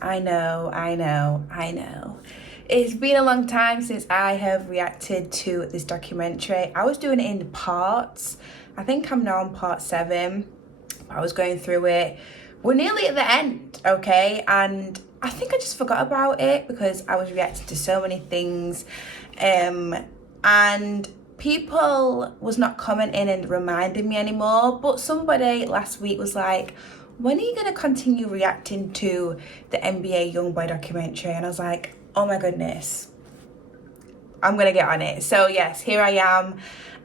I know. It's been a long time since I have reacted to this documentary. I was doing it in parts. I think I'm now on part 7. I was going through it. We're nearly at the end, okay? And I think I just forgot about it because I was reacting to so many things. And people was not commenting and reminding me anymore. But somebody last week was like, when are you going to continue reacting to the NBA YoungBoy documentary? And I was like, oh my goodness, I'm going to get on it. So yes, here I am.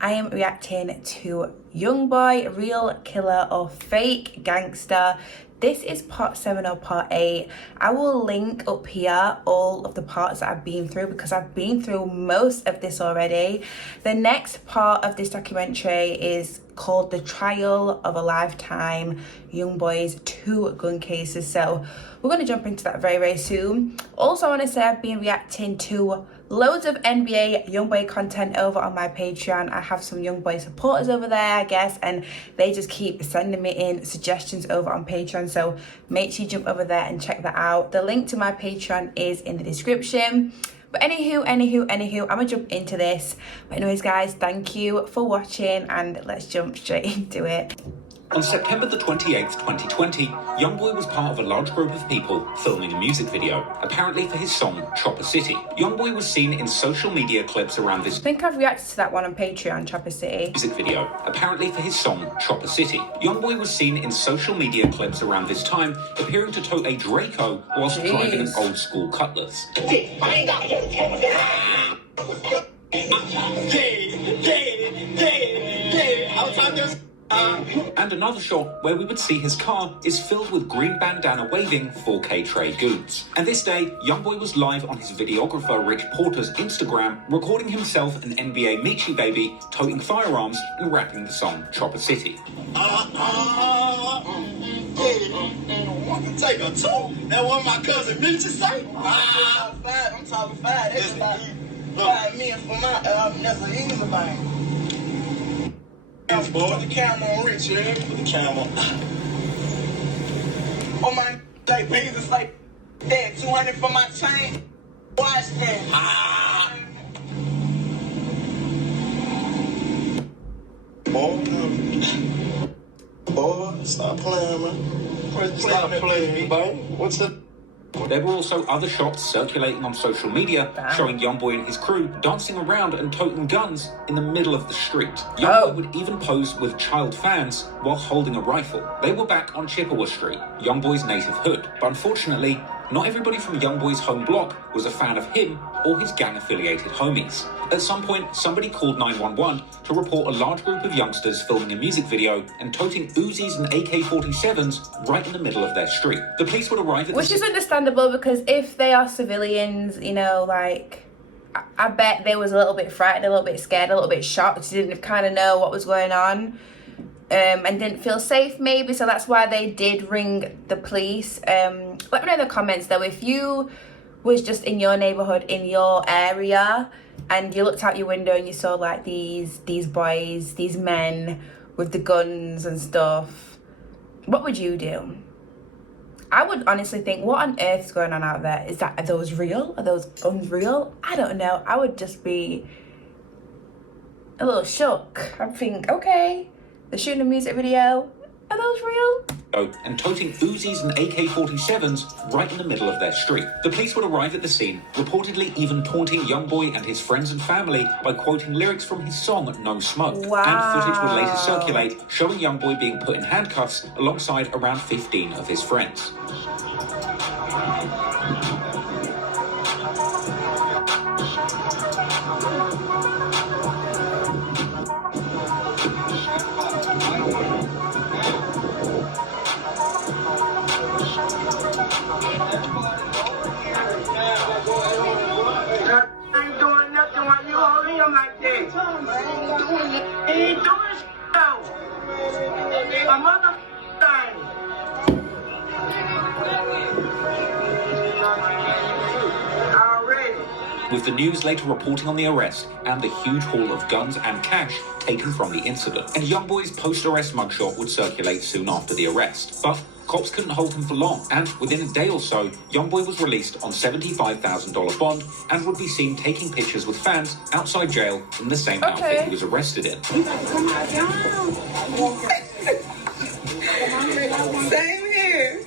I am reacting to YoungBoy, Real Killer or Fake Gangster. This is part 7 or part 8. I will link up here all of the parts that I've been through because I've been through most of this already. The next part of this documentary is called The Trial of a Lifetime, YoungBoy's 2 gun cases. So we're going to jump into that very, very soon. Also, I want to say I've been reacting to loads of NBA YoungBoy content over on my Patreon. I have some YoungBoy supporters over there, I guess, and they just keep sending me in suggestions over on Patreon. So make sure you jump over there and check that out. The link to my Patreon is in the description. But anywho, I'm gonna jump into this. But anyways, guys, thank you for watching and let's jump straight into it. On September the 28th, 2020, YoungBoy was part of a large group of people filming a music video, apparently for his song Chopper City. YoungBoy was seen in social media clips around this. I think I've reacted to that one on Patreon, Chopper City. Music video, apparently for his song Chopper City. YoungBoy was seen in social media clips around this time, appearing to tow a Draco whilst driving an old school Cutlass. And another shot where we would see his car is filled with green bandana waving 4K Trey goons. And this day, YoungBoy was live on his videographer Rich Porter's Instagram, recording himself an NBA Michi baby, toting firearms and rapping the song Chopper City. Take a two. That one my cousin Michi say. I'm talking 5. That's about 5 million for my that's an easy thing. Put the camera on Rich, yeah? Put the camera. Oh my, like Jesus, like that 200 for my chain. Watch that. Boy, stop playing, man. Stop playing me, boy. What's up? There were also other shots circulating on social media showing YoungBoy and his crew dancing around and toting guns in the middle of the street. YoungBoy would even pose with child fans while holding a rifle. They were back on Chippewa Street, YoungBoy's native hood. But unfortunately, not everybody from YoungBoy's home block was a fan of him or his gang-affiliated homies. At some point, somebody called 911 to report a large group of youngsters filming a music video and toting Uzis and AK-47s right in the middle of their street. The police would arrive at Which is understandable because if they are civilians, you know, like, I bet they was a little bit frightened, a little bit scared, a little bit shocked, didn't kind of know what was going on. And didn't feel safe maybe, so that's why they did ring the police. Let me know in the comments though, if you was just in your neighborhood, in your area, and you looked out your window and you saw like these boys, these men with the guns and stuff, what would you do? I would honestly think, what on earth is going on out there? Are those real? Are those unreal? I don't know. I would just be a little shook. I'd think, okay, they're shooting a music video. Are those real? And toting Uzis and AK-47s right in the middle of their street. The police would arrive at the scene, reportedly even taunting YoungBoy and his friends and family by quoting lyrics from his song No Smoke. Wow. And footage would later circulate showing YoungBoy being put in handcuffs alongside around 15 of his friends. With the news later reporting on the arrest and the huge haul of guns and cash taken from the incident. And YoungBoy's post-arrest mugshot would circulate soon after the arrest. But Cops couldn't hold him for long, and within a day or so, YoungBoy was released on $75,000 bond and would be seen taking pictures with fans outside jail in the same outfit he was arrested in. Same here.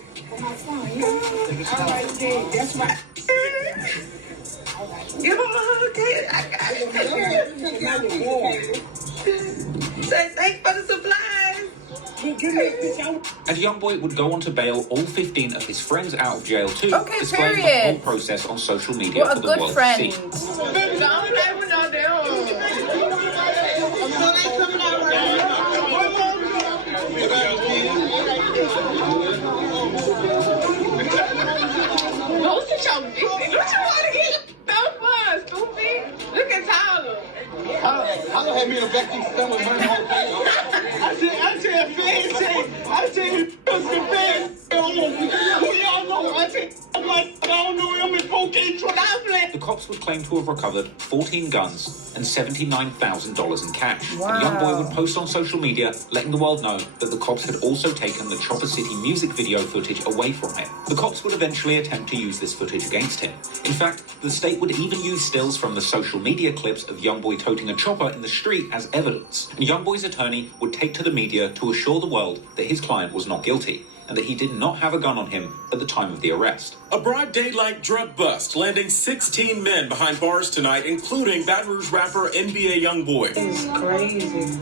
That's right. You okay? I got it. Say thanks for the supplies. And YoungBoy would go on to bail all 15 of his friends out of jail too, displaying the whole process on social media for the world to see. Look at Tyler. Tyler had me in the back seat stomach, man. I tell you, the fan. Y'all know, I don't know him in 4K truck. The cops would claim to have recovered 14 guns and $79,000 in cash. Wow. And YoungBoy would post on social media, letting the world know that the cops had also taken the Chopper City music video footage away from him. The cops would eventually attempt to use this footage against him. In fact, the state would even use stills from the social media clips of YoungBoy toting a chopper in the street as evidence. And YoungBoy's attorney would take to the media to assure the world that his client was not guilty and that he did not have a gun on him at the time of the arrest. A broad daylight drug bust, landing 16 men behind bars tonight, including Baton Rouge rapper NBA YoungBoy. It's crazy.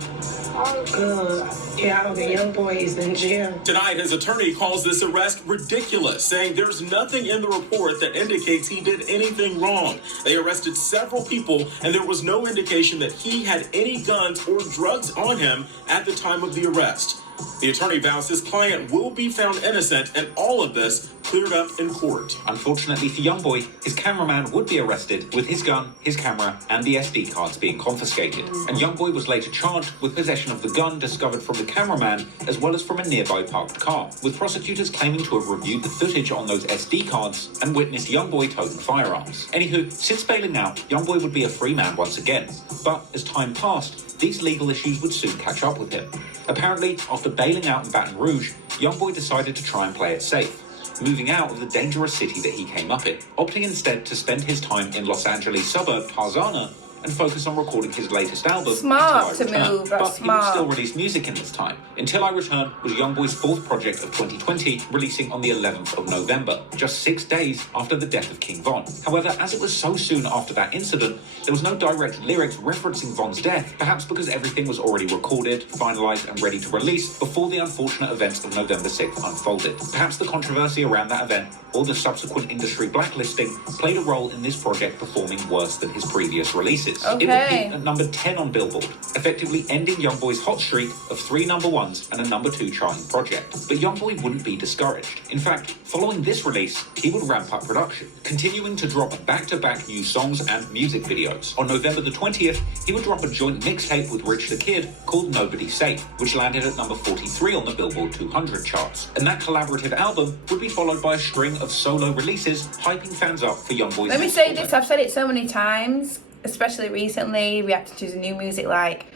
Yeah, the YoungBoy is in jail. Tonight, his attorney calls this arrest ridiculous, saying there's nothing in the report that indicates he did anything wrong. They arrested several people, and there was no indication that he had any guns or drugs on him at the time of the arrest. The attorney vows his client will be found innocent, and all of this cleared up in court. Unfortunately for YoungBoy, his cameraman would be arrested with his gun, his camera, and the SD cards being confiscated. And YoungBoy was later charged with possession of the gun discovered from the cameraman, as well as from a nearby parked car, with prosecutors claiming to have reviewed the footage on those SD cards and witnessed YoungBoy toting firearms. Anywho, since bailing out, YoungBoy would be a free man once again. But as time passed, these legal issues would soon catch up with him. Apparently, after bailing out in Baton Rouge, YoungBoy decided to try and play it safe, moving out of the dangerous city that he came up in, opting instead to spend his time in Los Angeles suburb Tarzana and focus on recording his latest album, Smart to Until I Return. move, But that's he would still smart. release music in this time. Until I Return was YoungBoy's fourth project of 2020, releasing on the 11th of November, just 6 days after the death of King Von. However, as it was so soon after that incident, there was no direct lyrics referencing Von's death, perhaps because everything was already recorded, finalized, and ready to release before the unfortunate events of November 6th unfolded. Perhaps the controversy around that event or the subsequent industry blacklisting played a role in this project performing worse than his previous releases. Okay. It would peak at number 10 on Billboard, effectively ending YoungBoy's hot streak of 3 number ones and a number 2 charting project. But YoungBoy wouldn't be discouraged. In fact, following this release, he would ramp up production, continuing to drop back-to-back new songs and music videos. On November the 20th, he would drop a joint mixtape with Rich the Kid called Nobody's Safe, which landed at number 43 on the Billboard 200 charts. And that collaborative album would be followed by a string of solo releases, hyping fans up for YoungBoy's Let me next say album. this, I've said it so many times, especially recently, reacting to his new music, like,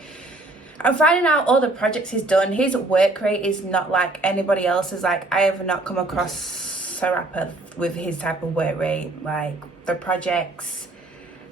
I'm finding out all the projects he's done, his work rate is not like anybody else's. Like, I have not come across a rapper with his type of work rate. Like, the projects,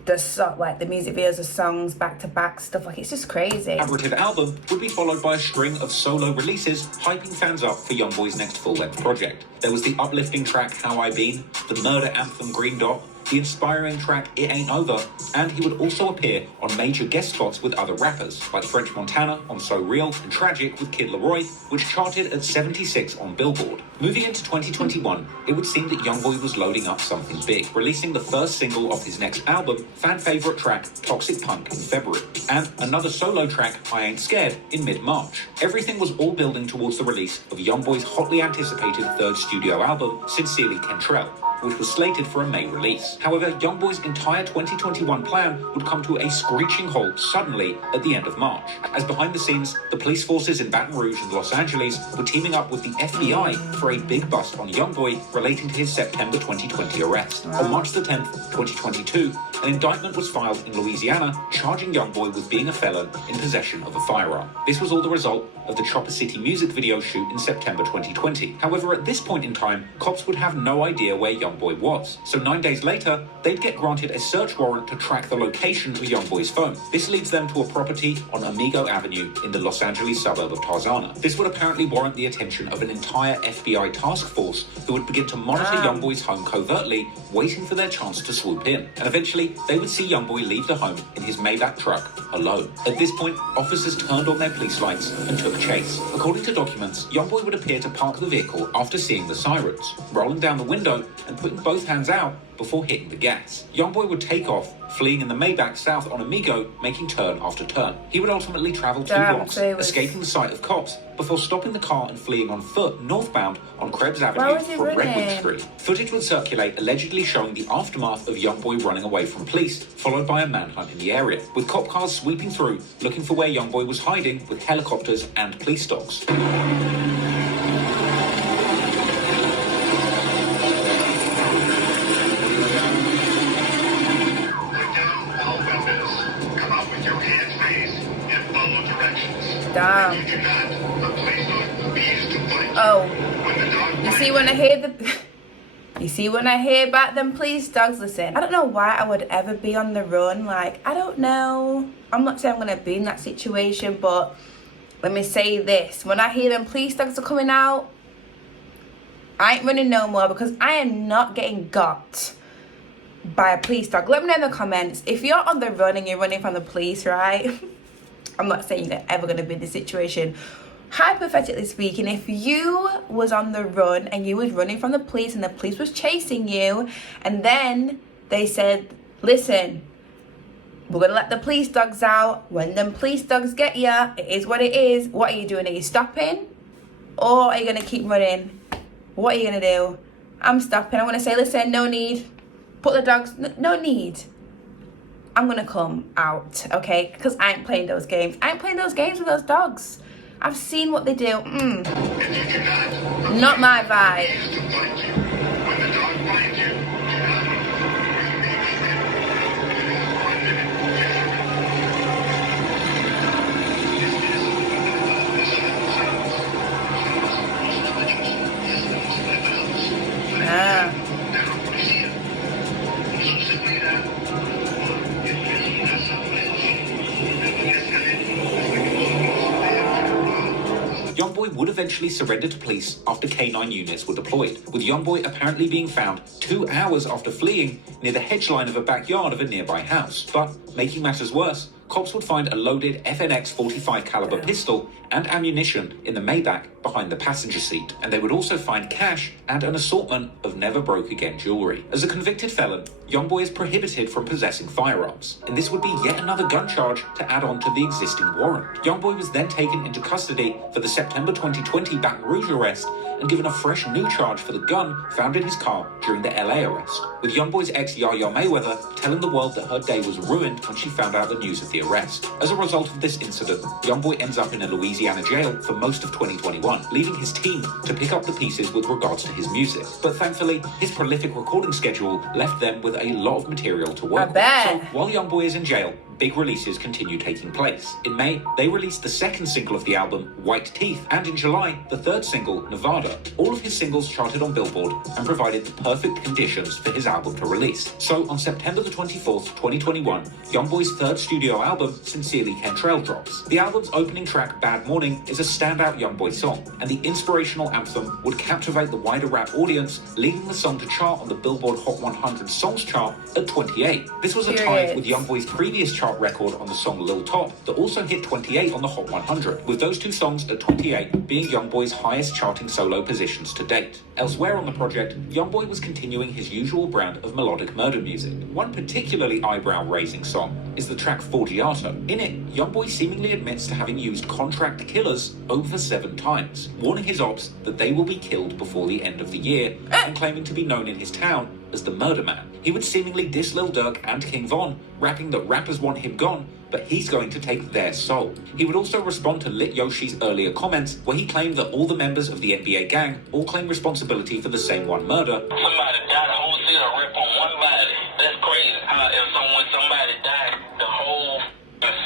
the music videos, the songs, back-to-back stuff, like, it's just crazy. Collaborative album would be followed by a string of solo releases, hyping fans up for YoungBoy's next full-length project. There was the uplifting track How I Been, the murder anthem Green Dot, the inspiring track It Ain't Over, and he would also appear on major guest spots with other rappers, like French Montana on So Real and Tragic with Kid Laroi, which charted at 76 on Billboard. Moving into 2021, it would seem that YoungBoy was loading up something big, releasing the first single off his next album, fan favourite track Toxic Punk in February, and another solo track, I Ain't Scared, in mid-March. Everything was all building towards the release of YoungBoy's hotly anticipated third studio album, Sincerely Kentrell. which was slated for a May release. However, YoungBoy's entire 2021 plan would come to a screeching halt suddenly at the end of March, as behind the scenes, the police forces in Baton Rouge and Los Angeles were teaming up with the FBI for a big bust on YoungBoy relating to his September 2020 arrest. On March the 10th, 2022, an indictment was filed in Louisiana charging YoungBoy with being a felon in possession of a firearm. This was all the result of the Chopper City music video shoot in September 2020. However, at this point in time, cops would have no idea where YoungBoy was. So 9 days later, they'd get granted a search warrant to track the location of YoungBoy's phone. This leads them to a property on Amigo Avenue in the Los Angeles suburb of Tarzana. This would apparently warrant the attention of an entire FBI task force who would begin to monitor YoungBoy's home covertly, waiting for their chance to swoop in. And eventually, they would see YoungBoy leave the home in his Maybach truck alone. At this point, officers turned on their police lights and took chase. According to documents, YoungBoy would appear to park the vehicle after seeing the sirens, rolling down the window and putting both hands out before hitting the gas. YoungBoy would take off, fleeing in the Maybach south on Amigo, making turn after turn. He would ultimately travel 2 blocks, escaping the sight of cops, before stopping the car and fleeing on foot northbound on Krebs Avenue from Redwood Street. Footage would circulate allegedly showing the aftermath of YoungBoy running away from police, followed by a manhunt in the area, with cop cars sweeping through, looking for where YoungBoy was hiding with helicopters and police dogs. Damn. Oh, you see when I hear about them police dogs, listen, I don't know why I would ever be on the run. Like, I don't know. I'm not saying I'm going to be in that situation, but let me say this. When I hear them police dogs are coming out, I ain't running no more, because I am not getting got by a police dog. Let me know in the comments. If you're on the run and you're running from the police, right? I'm not saying you're ever going to be in this situation. Hypothetically speaking, if you was on the run and you was running from the police and the police was chasing you, and then they said, listen, we're going to let the police dogs out. When them police dogs get you, it is what it is. What are you doing? Are you stopping? Or are you going to keep running? What are you going to do? I'm stopping. I'm going to say, listen, no need. Put the dogs, no need. I'm going to come out, okay? Because I ain't playing those games. I ain't playing those games with those dogs. I've seen what they do. Not my vibe. YoungBoy would eventually surrender to police after K9 units were deployed, with YoungBoy apparently being found 2 hours after fleeing near the hedge line of a backyard of a nearby house. But, making matters worse, cops would find a loaded FNX 45 caliber pistol and ammunition in the Maybach behind the passenger seat, and they would also find cash and an assortment of never broke again jewelry. As a convicted felon, YoungBoy is prohibited from possessing firearms, and this would be yet another gun charge to add on to the existing warrant. YoungBoy was then taken into custody for the September 2020 Baton Rouge arrest and given a fresh new charge for the gun found in his car during the LA arrest, with YoungBoy's ex Yaya Mayweather telling the world that her day was ruined when she found out the news of the arrest. As a result of this incident, YoungBoy ends up in a Louisiana jail for most of 2021, leaving his team to pick up the pieces with regards to his music. But thankfully, his prolific recording schedule left them with a lot of material to work with. So while YoungBoy is in jail, big releases continue taking place. In May, they released the second single of the album, White Teeth, and in July, the third single, Nevada. All of his singles charted on Billboard and provided the perfect conditions for his album to release. So on September the 24th, 2021, YoungBoy's third studio album, Sincerely Kentrell, drops. The album's opening track, Bad Morning, is a standout YoungBoy song, and the inspirational anthem would captivate the wider rap audience, leading the song to chart on the Billboard Hot 100 Songs chart at 28. This was a tie with YoungBoy's previous chart chart record on the song Lil Top that also hit 28 on the Hot 100, with those two songs at 28 being YoungBoy's highest charting solo positions to date. Elsewhere on the project, YoungBoy was continuing his usual brand of melodic murder music. One particularly eyebrow-raising song is the track Forgiato. In it, YoungBoy seemingly admits to having used contract killers over 7 times, warning his ops that they will be killed before the end of the year, and claiming to be known in his town as the Murder Man. He would seemingly diss Lil Durk and King Von, rapping that rappers want him gone, but he's going to take their soul. He would also respond to Lit Yoshi's earlier comments, where he claimed that all the members of the NBA gang all claim responsibility for the same one murder. Somebody died, the whole city rip on one body. That's crazy. How if somebody died, the whole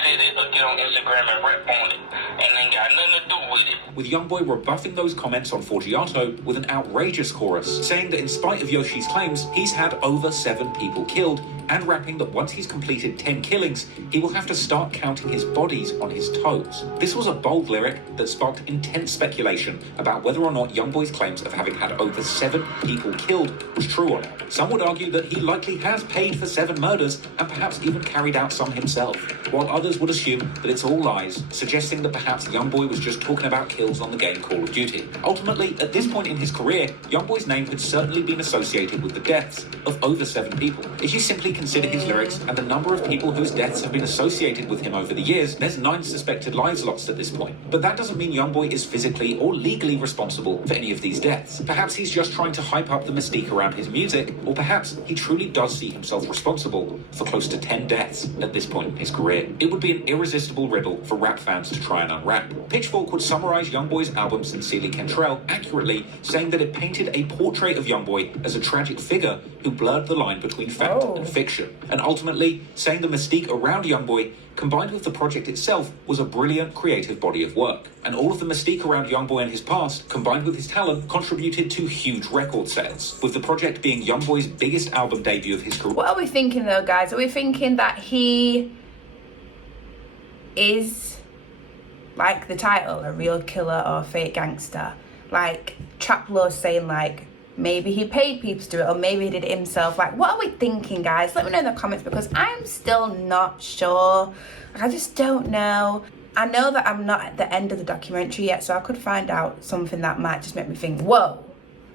city will get on Instagram and rip on it, and ain't got nothing to do with it. With YoungBoy rebuffing those comments on Forgiato with an outrageous chorus, saying that in spite of Yoshi's claims, he's had over 7 people killed, and rapping that once he's completed 10 killings, he will have to start counting his bodies on his toes. This was a bold lyric that sparked intense speculation about whether or not YoungBoy's claims of having had over 7 people killed was true or not. Some would argue that he likely has paid for 7 murders and perhaps even carried out some himself, while others would assume that it's all lies, suggesting that perhaps YoungBoy was just talking about kills on the game Call of Duty. Ultimately, at this point in his career, YoungBoy's name had certainly been associated with the deaths of over 7 people. If you simply consider his lyrics and the number of people whose deaths have been associated with him over the years, there's 9 suspected lives lost at this point. But that doesn't mean YoungBoy is physically or legally responsible for any of these deaths. Perhaps he's just trying to hype up the mystique around his music, or perhaps he truly does see himself responsible for close to 10 deaths at this point in his career. It would be an irresistible riddle for rap fans to try and unwrap. Pitchfork would summarize YoungBoy's album Sincerely Kentrell accurately, saying that it painted a portrait of YoungBoy as a tragic figure who blurred the line between fact and fiction, and ultimately saying the mystique around YoungBoy combined with the project itself was a brilliant creative body of work. And all of the mystique around YoungBoy and his past, combined with his talent, contributed to huge record sales, with the project being YoungBoy's biggest album debut of his career. What are we thinking though, guys? Are we thinking that he is, like the title, a real killer or a fake gangster? Like Traplow saying like maybe he paid people to do it, or maybe he did it himself. Like, what are we thinking, guys? Let me know in the comments, because I'm still not sure. Like, I just don't know. I know that I'm not at the end of the documentary yet, so I could find out something that might just make me think, whoa,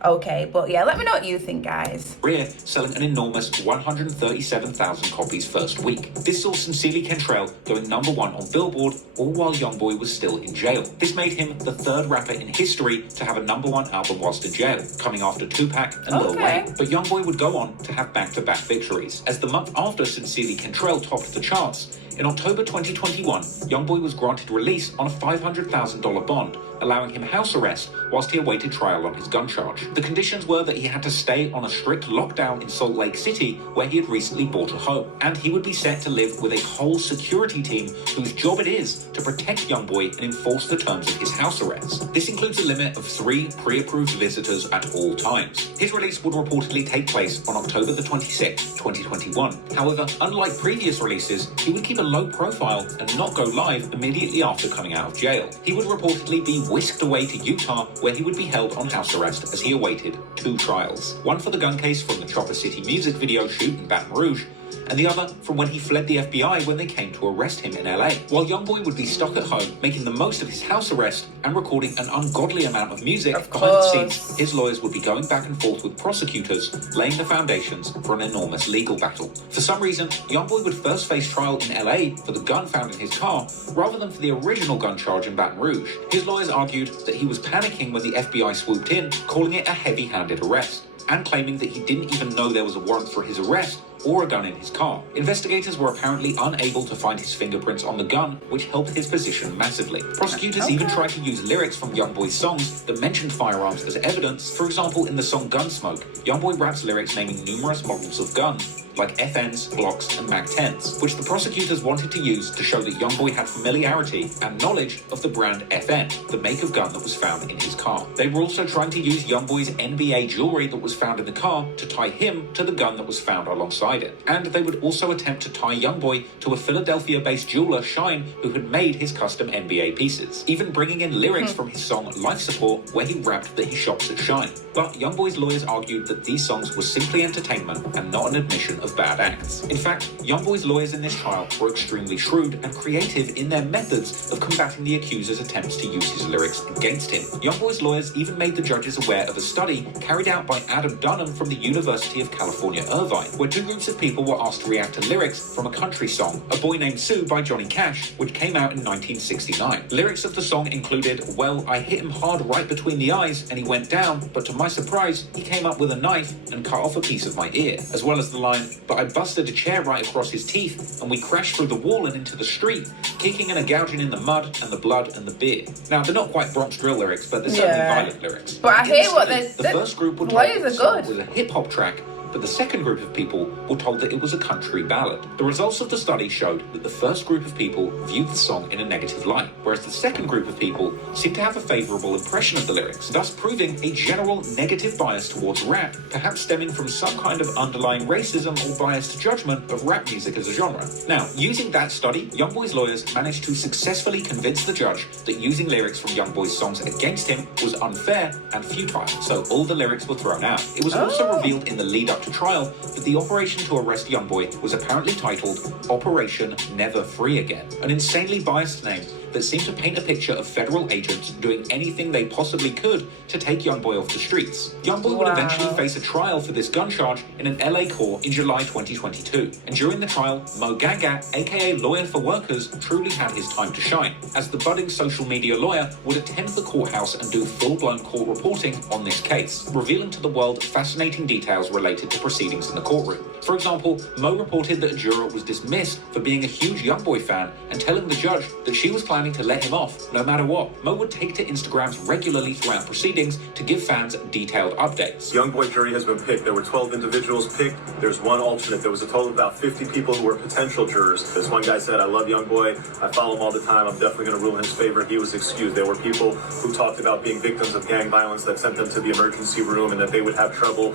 okay. But yeah, let me know what you think, guys. Career selling an enormous 137,000 copies first week. This saw Sincerely Kentrell going #1 on Billboard, all while YoungBoy was still in jail. This made him the 3rd rapper in history to have a #1 album whilst in jail, coming after Tupac and Lil Wayne. But YoungBoy would go on to have back-to-back victories. As the month after Sincerely Kentrell topped the charts, in October 2021, YoungBoy was granted release on a $500,000 bond, allowing him house arrest whilst he awaited trial on his gun charge. The conditions were that he had to stay on a strict lockdown in Salt Lake City, where he had recently bought a home, and he would be set to live with a whole security team whose job it is to protect YoungBoy and enforce the terms of his house arrest. This includes a limit of 3 pre-approved visitors at all times. His release would reportedly take place on October the 26th, 2021. However, unlike previous releases, he would keep a low profile and not go live immediately after coming out of jail. He would reportedly be whisked away to Utah, where he would be held on house arrest as he awaited 2 trials. One for the gun case from the Chopper City music video shoot in Baton Rouge, and the other from when he fled the FBI when they came to arrest him in LA. While YoungBoy would be stuck at home, making the most of his house arrest and recording an ungodly amount of music behind the scenes, his lawyers would be going back and forth with prosecutors, laying the foundations for an enormous legal battle. For some reason, YoungBoy would first face trial in LA for the gun found in his car, rather than for the original gun charge in Baton Rouge. His lawyers argued that he was panicking when the FBI swooped in, calling it a heavy-handed arrest, and claiming that he didn't even know there was a warrant for his arrest or a gun in his car. Investigators were apparently unable to find his fingerprints on the gun, which helped his position massively. Prosecutors even tried to use lyrics from YoungBoy's songs that mentioned firearms as evidence. For example, in the song Gunsmoke, YoungBoy raps lyrics naming numerous models of guns, like FNs, Glocks, and Mag-10s, which the prosecutors wanted to use to show that YoungBoy had familiarity and knowledge of the brand FN, the make of gun that was found in his car. They were also trying to use YoungBoy's NBA jewelry that was found in the car to tie him to the gun that was found alongside hide it. And they would also attempt to tie YoungBoy to a Philadelphia-based jeweler, Shine, who had made his custom NBA pieces, even bringing in lyrics from his song Life Support, where he rapped that he shops at Shine. But YoungBoy's lawyers argued that these songs were simply entertainment and not an admission of bad acts. In fact, YoungBoy's lawyers in this trial were extremely shrewd and creative in their methods of combating the accuser's attempts to use his lyrics against him. YoungBoy's lawyers even made the judges aware of a study carried out by Adam Dunham from the University of California, Irvine, where two groups of people were asked to react to lyrics from a country song, A Boy Named Sue by Johnny Cash, which came out in 1969. Lyrics of the song included, "Well, I hit him hard right between the eyes and he went down, but to my surprise, he came up with a knife and cut off a piece of my ear," as well as the line, "But I busted a chair right across his teeth and we crashed through the wall and into the street, kicking and gouging in the mud and the blood and the beer." Now, they're not quite Bronx drill lyrics, but they're certainly violent lyrics. But I hear what the first group were told that the song was a hip-hop track, but the second group of people were told that it was a country ballad. The results of the study showed that the first group of people viewed the song in a negative light, whereas the second group of people seemed to have a favourable impression of the lyrics, thus proving a general negative bias towards rap, perhaps stemming from some kind of underlying racism or biased judgment of rap music as a genre. Now, using that study, YoungBoy's lawyers managed to successfully convince the judge that using lyrics from YoungBoy's songs against him was unfair and futile, so all the lyrics were thrown out. It was also revealed in the lead-up to trial that the operation to arrest YoungBoy was apparently titled Operation Never Free Again, an insanely biased name that seemed to paint a picture of federal agents doing anything they possibly could to take YoungBoy off the streets. YoungBoy would eventually face a trial for this gun charge in an LA court in July 2022. And during the trial, Mo Ganga, aka Lawyer for Workers, truly had his time to shine, as the budding social media lawyer would attend the courthouse and do full-blown court reporting on this case, revealing to the world fascinating details related to proceedings in the courtroom. For example, Mo reported that a juror was dismissed for being a huge YoungBoy fan and telling the judge that she was planning to let him off no matter what. Mo would take to Instagrams regularly throughout proceedings to give fans detailed updates. YoungBoy jury has been picked. There were 12 individuals picked. There's one alternate. There was a total of about 50 people who were potential jurors. This one guy said, "I love YoungBoy. I follow him all the time. I'm definitely going to rule in his favor." He was excused. There were people who talked about being victims of gang violence that sent them to the emergency room and that they would have trouble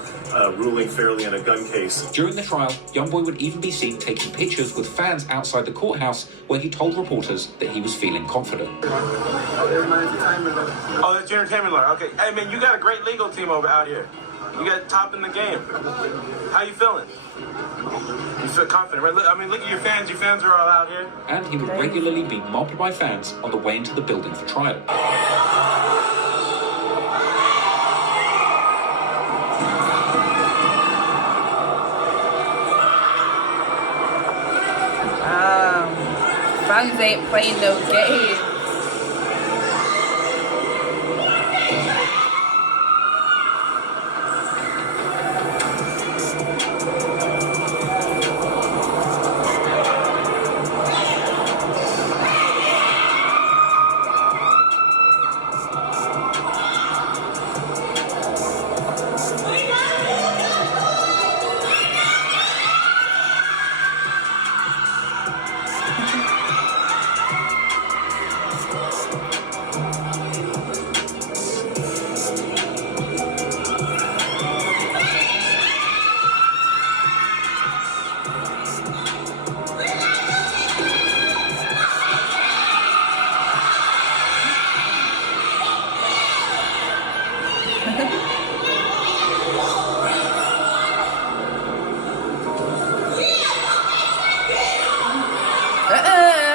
ruling fairly in a gun case. During the trial, YoungBoy would even be seen taking pictures with fans outside the courthouse, where he told reporters that he was feeling confident. Oh, that's your entertainment lawyer. Okay. Hey, man, you got a great legal team over out here. You got top in the game. How you feeling? You feel confident, right? Look at your fans. Your fans are all out here. And he would regularly be mobbed by fans on the way into the building for trial. Fans ain't playing no games.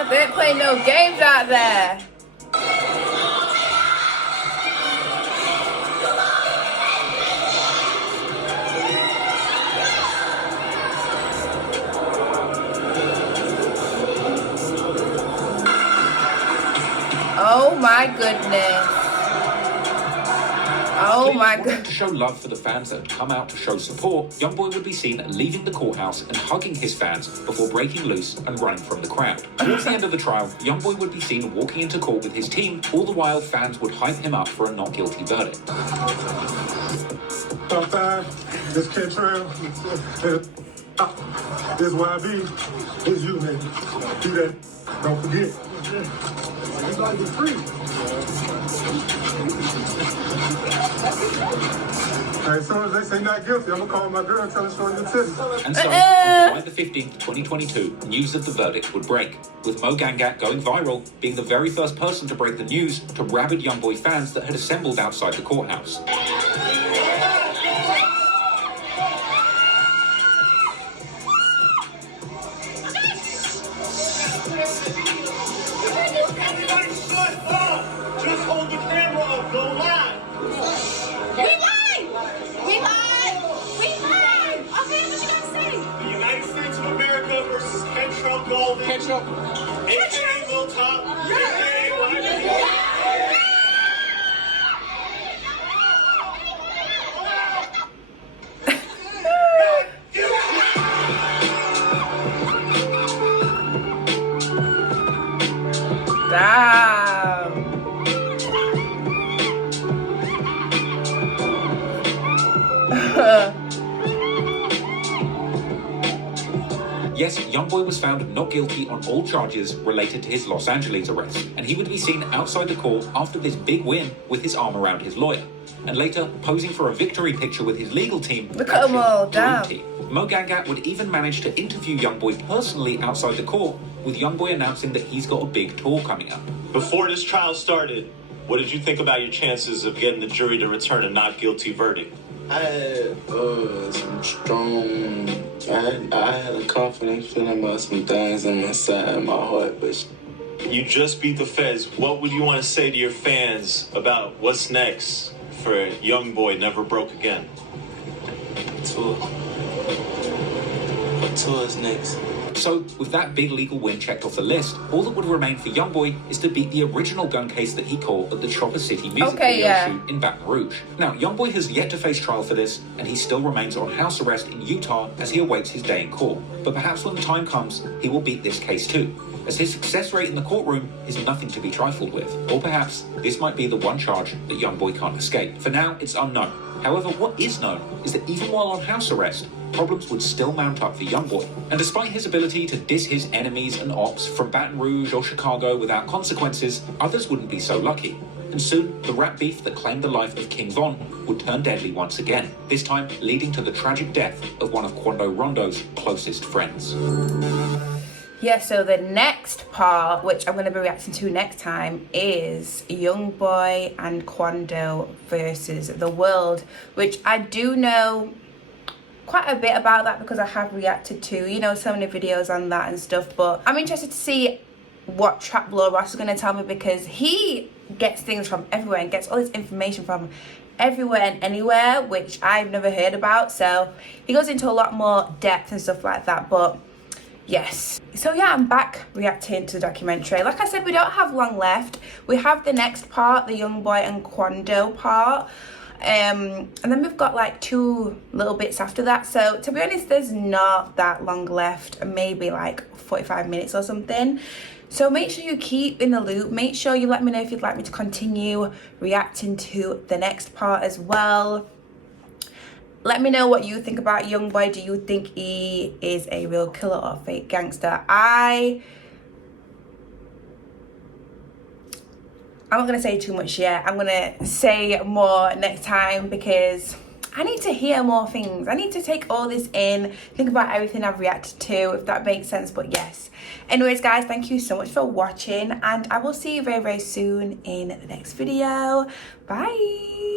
They ain't playing no games out there. Oh my goodness. Oh my God. To show love for the fans that had come out to show support, YoungBoy would be seen leaving the courthouse and hugging his fans before breaking loose and running from the crowd. Towards the end of the trial, YoungBoy would be seen walking into court with his team, all the while fans would hype him up for a not guilty verdict. Top 5, this Kentrell, this YB, it's you, man. Do that. Don't forget. You gotta get free. As soon as they say not guilty, I'm gonna call my girl and tell her to show you the titties. And so, on July the 15th, 2022, news of the verdict would break, with Mo Gangat going viral, being the very first person to break the news to rabid YoungBoy fans that had assembled outside the courthouse. Just hold the camera up, don't lie. The United States of America versus Kentrell Golden. Kentrell. AKA Lil Top. AKA Yes, YoungBoy was found not guilty on all charges related to his Los Angeles arrest, and he would be seen outside the court after this big win with his arm around his lawyer, and later posing for a victory picture with his legal team. Look at them all, damn. Mo Gangat would even manage to interview YoungBoy personally outside the court, with YoungBoy announcing that he's got a big tour coming up. Before this trial started, what did you think about your chances of getting the jury to return a not guilty verdict? I had some strong, I had a confident feeling about some things inside my heart, but You just beat the feds. What would you want to say to your fans about what's next for YoungBoy Never Broke Again? tour is next. So, with that big legal win checked off the list, all that would remain for YoungBoy is to beat the original gun case that he caught at the Chopper City music video shoot in Baton Rouge. Now, YoungBoy has yet to face trial for this, and he still remains on house arrest in Utah as he awaits his day in court. But perhaps when the time comes, he will beat this case too, as his success rate in the courtroom is nothing to be trifled with. Or perhaps this might be the one charge that YoungBoy can't escape. For now, it's unknown. However, what is known is that even while on house arrest, problems would still mount up for YoungBoy. And despite his ability to diss his enemies and ops from Baton Rouge or Chicago without consequences, others wouldn't be so lucky. And soon, the rap beef that claimed the life of King Von would turn deadly once again, this time leading to the tragic death of one of Quando Rondo's closest friends. Yeah, so the next part, which I'm going to be reacting to next time, is YoungBoy and Quando versus the world, which I do know quite a bit about that because I have reacted to, you know, so many videos on that and stuff. But I'm interested to see what Trap Lord Ross is going to tell me, because he gets things from everywhere and gets all this information from everywhere and anywhere, which I've never heard about. So he goes into a lot more depth and stuff like that. But yes, so yeah, I'm back reacting to the documentary. Like I said, we don't have long left. We have the next part, the YoungBoy and Quando part, and then we've got like 2 little bits after that. So to be honest, there's not that long left, maybe like 45 minutes or something. So make sure you keep in the loop. Make sure you let me know if you'd like me to continue reacting to the next part as well. Let me know what you think about YoungBoy. Do you think he is a real killer or a fake gangster? I'm not going to say too much yet. I'm going to say more next time because I need to hear more things. I need to take all this in, think about everything I've reacted to, if that makes sense. But yes. Anyways, guys, thank you so much for watching, and I will see you very, very soon in the next video. Bye.